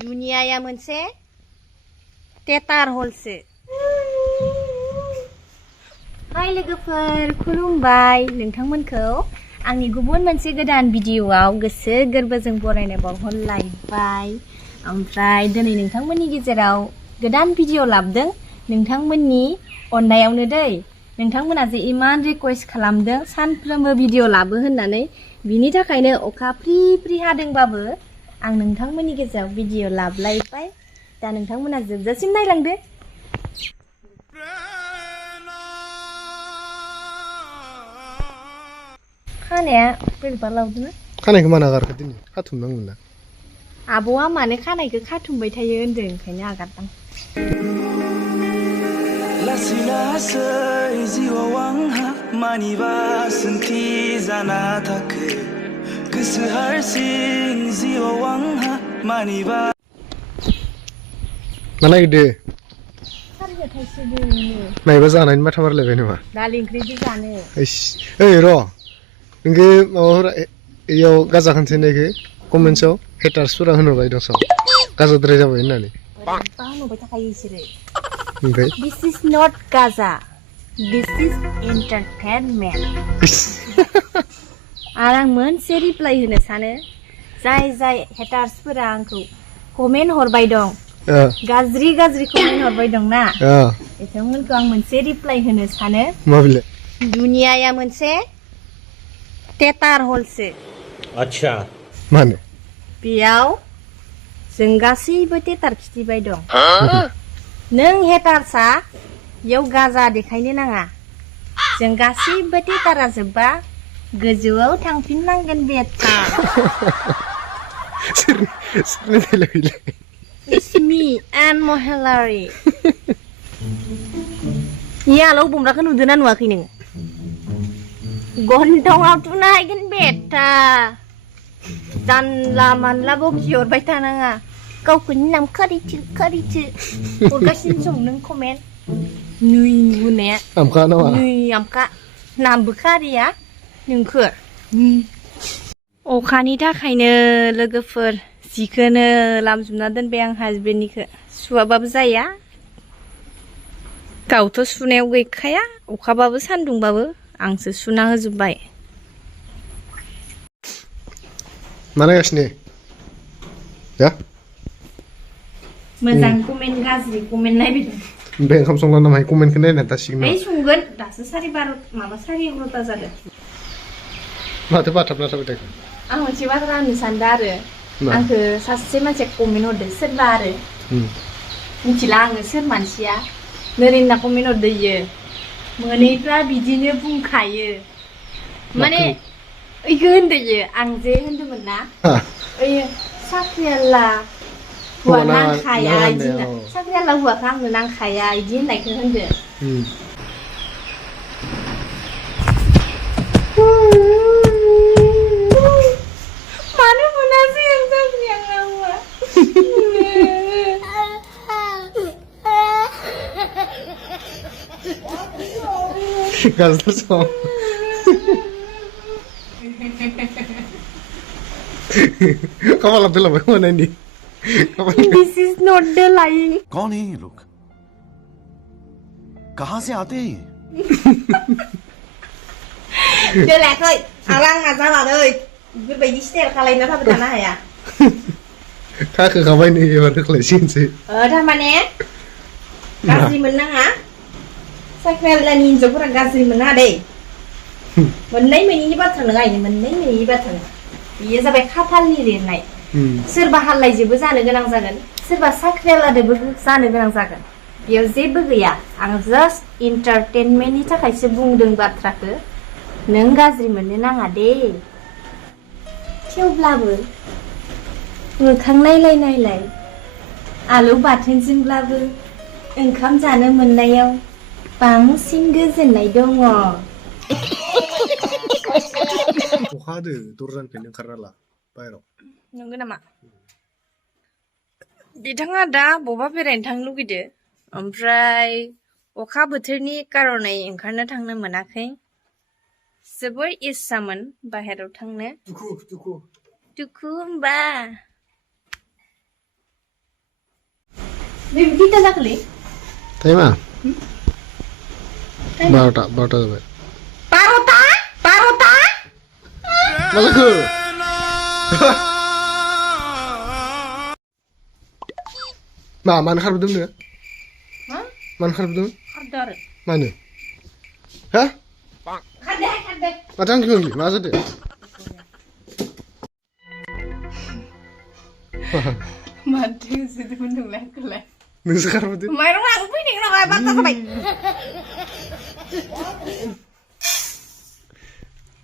दुनियाया मोनसे टेटार हलसो। हाय लोगोफोर, खुलुमबाय नोंथांमोनखौ आंनि गुबुन मोनसे गोदान भिडिअआव गोसो गोरबोजों बरायनाय बावहरलायबाय। ओमफ्राय दिनै नोंथांमोननि गेजेराव गोदान भिडिअ लाबोदों नोंथांमोननि अननायावनो दै। नोंथांमोना जे इमान रिक्वेस्ट खालामदों सानफ्रोमबो भिडिअ लाबो होननानै, बिनि थाखायनो अखा फ्रि फ्रि हादोंबाबो आं नोंथांमोननि गेजेराव भिडिअ लाबोलायबाय। दा नोंथांमोना जोबजासिम नायलांदो। खानाया बोरैबा लावदों ना? खानायखौ मानो आगारखो दिनै? खाथुमनांगोन ना? आब'आ मानो खानायखौ खाथुमबाय थायो होनदों, ओंखायनो आगारदां। लासै लासै जिउआव आंहा मानिबा सोंथि जाना थाखो, गोसो हारसिं जिउआव आंहा मानिबा। मा नागिरदो? खारिया थाइसे दोनो। मायबा जानायनि माथा मारलायबाय नामा? दालि ओंख्रिजों जानो। ओइ र' नोंखो माबाफोरा इयाव गाजा खोन्थानायखो कमेन्ट्सआव हेटार्सफोरा होनहरबाय दं सब गाजाद्राय जाबाय होननानै। ओरैनोबा होनहरबाय थाखायो बिसोरो। ओमफ्राय This is not गाजा, this is entertainment। आरो आं मोनसे रिप्लाइ होनो सानो, जाय हेटार्सफोरा आंखौ कमेन्ट हरबाय दं, गाज्रि कमेन्ट हरबाय दं ना, बिथांमोनखौ आं मोनसे रिप्लाइ होनो सानो। मा बिलाय? दुनियाया मोनसे टेटार हलसो। आच्छा, मानो? बेयाव जों गासैबो टेटार खिथिबाय दं। नों हेटार्सआ बेयाव गाजा देखायनो नाङा। जों गासैबो टेटारा जोब्बा गोजौआव थांफिननांगोन बेटा। सोरनि डायलग बिलाय? It's me and Mohelari। यालाव बुमराखौ नुदोंना नुवाखै नों? गन्थंआव थुना हैगोन बेटा। जानला मानला बखिहरबाय थानाङा। गावखौनो नाम खारिथो हरगासिनो दं नों कमेन्ट। नै होननाया आमखा नामा? नै आमखा नामबो खारिया नोंखो। अखानि थाखायनो लोगोफोर जिखौनो लामजोबना दोनबाय आं हासबेन्डनिखौ। सुवाबाबो जाया, गावथ' सुनायाव गैखाया, अखाबाबो सान्दुंबाबो आंसो सुना होजोबबाय। मा नायगासिनो? जा मोजां कमेन्ट गाज्रि कमेन्ट नायबाय दं। ओमफ्राय ओंखाम संला नामा? कमेन्टखौ नायना दासिगोन नै नामा? संगोन दासो 11:30 जादों। माथो बाथाबना थाबाय थाखो? आं मोनसे बाथ्रा होननो सानदों आरो आंखौ सासे मानसिया कमेन्ट हरदों, सोरबा आरो मिथिला आङो सोर मानसिया। नोरेनना कमेन्ट हरदो इयो, मोनैफ्रा बिदिनो बुंखायो। माने इखो होनदो इयो, आं जे होनदोंमोन ना ओइयो साख्रियाला हौवा नांखाया इदि होनना। साख्रियाला हौवाखौ आंनो नांखाया इदि होननायखौ होनदो। मानो मोनासै आं साख्रियाला हौवा? गाज्रि सम कमाल दिला भाई मनानी। This is not the lying। कौन है ये लोग? कहां से आते हैं ये? दोलाखै आं नाजालालै बेबायदि स्टाइल खालायना थाबाय थानो हाया। खाखोखाबाय नै एबार होख्लायसिगोनसै। थारमाने गाज्रि मोननाङा, साख्रियालानि हिनजावफोरा गाज्रि मोना दै। मोननाय मोनैनि बाथ्रा नङा इयो, मोननाय मोनैनि बाथ्रा नङा। बेयो जाबाय खाफालनि लिरनाय। सोरबा हालायजोबो जानो गोनां जागोन, सोरबा साख्रियालादोबो जानो गोनां जागोन। बेयाव जेबो गैया। आं जास्ट एन्टारटेनमेन्टनि थाखायसो बुंदों बाथ्राखौ। नों गाज्रि मोननो नाङा दे। थेवब्लाबो मोखां नायलाय आलु बाथोनजोंब्लाबो ओंखाम जानो मोननायाव बांसिन गोजोननाय दङ। अखा हादो, दरजानिफ्रायनो ओंखारना ला बाहेराव। नंगौ नामा? बिथाङा दा बबा बेरायनो थांनो लुगैदो, ओमफ्राय अखा बोथोरनि कारनै ओंखारनो थांनो मोनाखै। जोबोर इस्सामोन बाहेराव थांनो। दुखु होमबा बे किता जाखोलै टाइमा 12টা जाबाय 12টা मा जाखो मानो खारबोदों नोङो मा मानो खारबोदों खारदो आरो मानो हा खारदो माथो आंखौ होनलै मा जादो माथो जोदोंमोन नोंलाय आंखौलाय नोंसो खारबोदों माइरं लाबो फैनो नामा बाथा जाबाय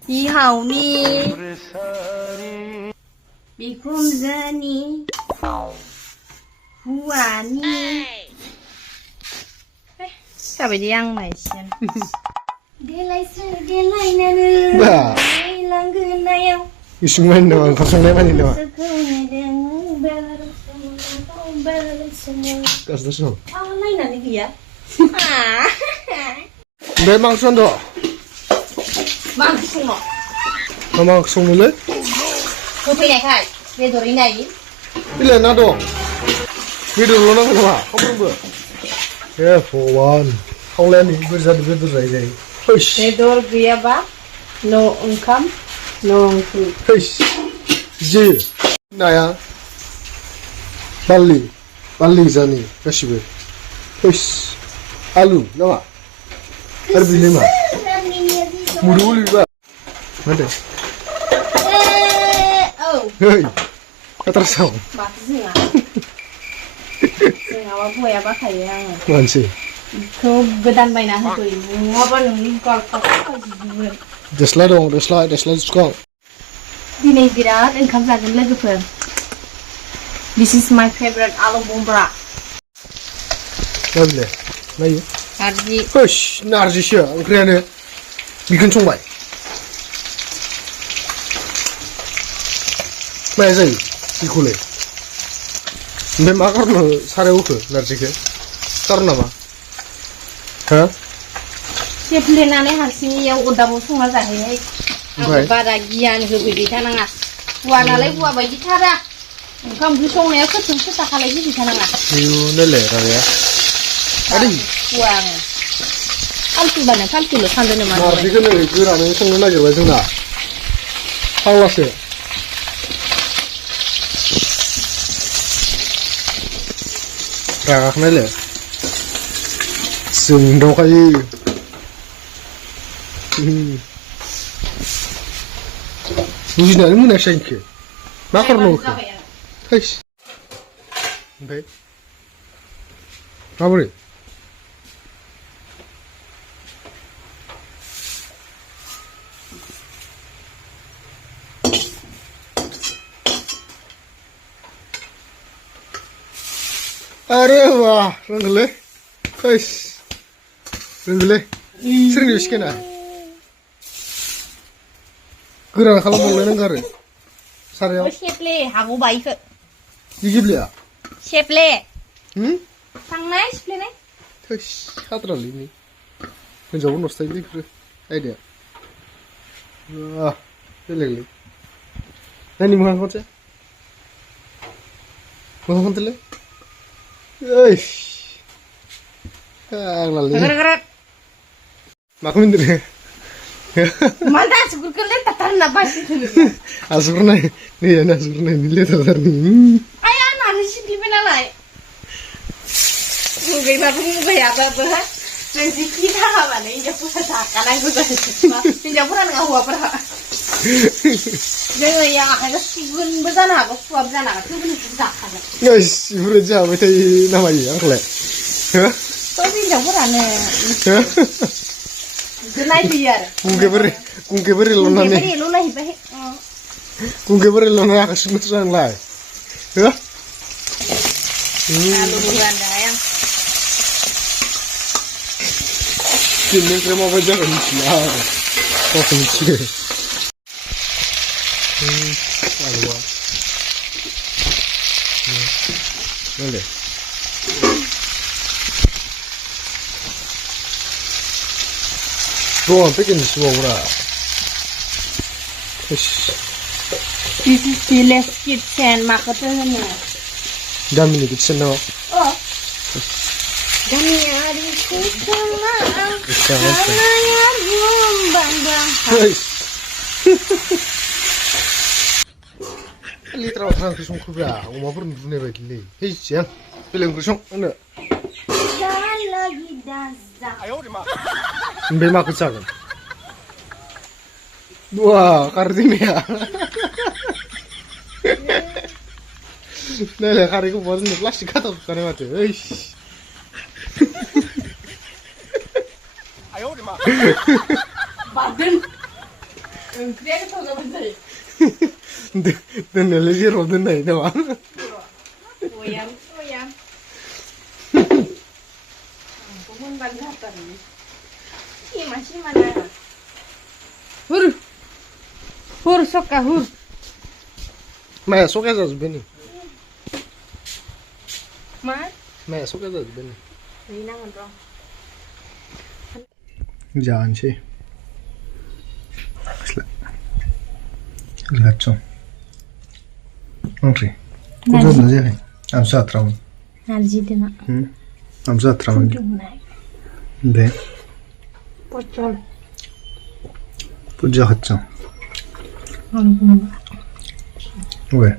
बिहावनि बिखुनजोनि हौवानि जाबायदि आं नायसिगोन देलायसो देलायनानै बा लांगोनायाव इसिं मानि नामा ओंखाम संनाय मानि नामा गासिबो सं नायनानै गैया बे मांस संद' मा ओंख्रि संनो मा ओंख्रि संनोलै होफैनायखाय बेदरै नायै बिलाइ ना दं बेदरल' नांगौ नामा सामफ्रोमबो ए भगवान खावलायानो बोरै जादों बेदर जायै जायै बेदर गैयाबा न' ओंखाम न' ओंख्रि जे नाया बारलि जानि गासिबो आलु नामा आरो बिलाय मा मुदुफुल बिबार माथो hey खाथारसाव माथो जोंहाबा बया बाखायो आङो मानसि बेखौ गोदान बायना होफै नङाबा नोंनि गालखाखौ देस्ला दं देस्ला सुखां दिनै बिराद ओंखाम जागोन लोगोफोर This is my favorite आलु बम्ब्रा मा बिलाय नायो नारजि नारजिसो ओंख्रियानो बेखौनो संबाय माया जायो बेखौलाय ओमफ्राय मा खारनाव सारायाव होखो नारजिखौ खारना मा हा सेफ्लेनानै हारसिङैयाव अरदाबाव संना जाहैहाय आंबो बारा गियान होफैबाय थानाङा हौवा नालाय हौवा बायदि थारा ओंखाम ओंख्रि संनायाव खोथों खोथा खालायफैबाय थानाङा नायलाय रागाया आदै हौवा आङो फालतुबानो फालतुल' सानदों नामा नारजिखौ नै गोरानै संनो नागिरबाय जोंना फाग्लासो रागाखौ नायलाय जोंदावखायो बुजिनानै मोनाखिसै आंखो मा खारनाव होखो थैस ओमफ्राय माबोरै अरे वाह रोंगोलै थैस रोंगोलै सोरनि सिकेना गोरान खालामबावलायनांगौ आरो सारायाव सेफ्ले हागौ बायखो गिगिब्लिया सेफ्ले Hmm? थांनाय सिफ्लेनाय थैस हाद्रालै नै हिनजावबो नस्ताय बेफोरो आयदाया बेलेगलै नायनि मोखां खनसे मोखां खनसेलै ओइ आग्लालै माखौ मिन्दों माला आसुगुरखौ लेथार होनना बासिथों आसुगुर नाय नै आसुगुर नायनि लेथारथारनि आया नारजि सिफ्लेबाय नालाय मुगैबाबो मुगैयाबाबो जों जिखि थाङाबानो हिनजावफोरा जाखानांगौ जाहैबाय हिनजावफोरा नङा हौवाफोरा जोङो आखाइखौ सुगोनबो जानो हागौ सुवाबो जानो हागौ थेवबो नोंसोर जाखागोन बेफोरबायदि जाबाय थायो नामायो आंखौलाय सब हिनजावफोरानो नायफैयो आरो गंखेफोर एल'नानै एल'लायबाय गंखेफोर एल'नानै आखाइ सुनोसो आंलाय आलुबो होआनदाहाय आं दिननिफ्राय माबायदि जागोन मिथिला आरो गावसो मिथियो आलुआ नायलाय दङ पेकेटनि सिबावब्रा This is Village Kitchen माखौथो होनो गामिनि किटचेन नामा Gamiariku tenang, Jangan, karena memandang. Hei. Litra orang kusung kubra, umur pun dunia begini. Hei, siang, pilih kusung, anda. Dan lagi dasar. Mbak mak kecakan. Wah, kardinia. Nah, lihat kariku buat nih plastik atau karena mati. Hei. Badan. Dia ketawa betul. Dan lagi rodan naik dah. Goyang. Kumun bandapan. Ini masih mana? Hur soka hur. Maya sok aja beni. Mas, Maya sok aja beni. ini nangan dong. Jangan sih. Lihat cong. Oke. Kudu aja nih. Amsa atram. Narji dina. Amsa atram. Dunai. Deh. Pocol. Puja hacang. Algumba. 왜? 야.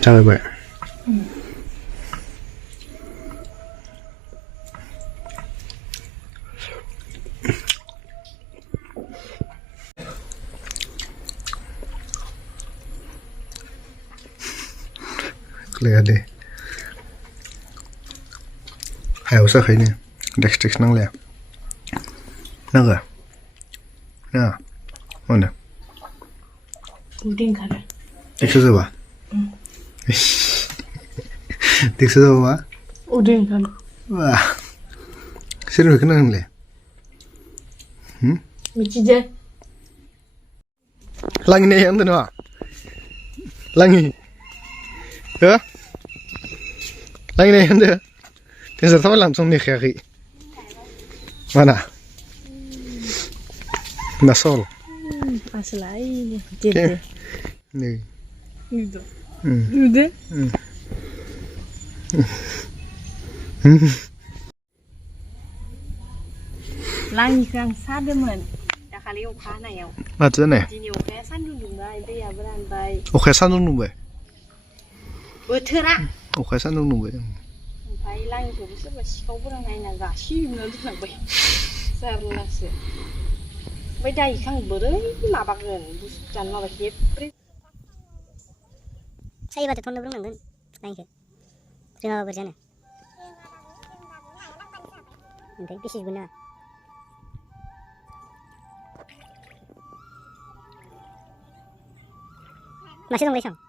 잘해봐요. 그래야 돼. hay sao khấy nè, Dextrix năng lẹ, năng à, nè, mana? Puding kan. Dextrix apa? Dextrix apa? Uding kan. Wah, serius kenang lẹ? Michi je. Langi nih yang tuh Langi, ya? Langi nih yang tuh. Tensa tahu langsung nih kaki. Mana? Nasol. Pas lain. Jadi. Nih. Itu. Udah. Langi kang sademen. Dah kali ukana ya. 맞아 네. Jini ukaya sandung-dung itu ya berantai. 오케이 산둥둥 왜? Beutera. 오케이 산둥둥 왜? Phải lanh thì rất là xấu bữa nay là gà xìm nó rất là bể sao là sẽ bây đây khang bữa đấy mà bạc gần chẳng nó là hiếp 사이버한테 돈 넣으면 건 아니게 그래가 버잖아 근데 삐시구나 맛있는 거 있어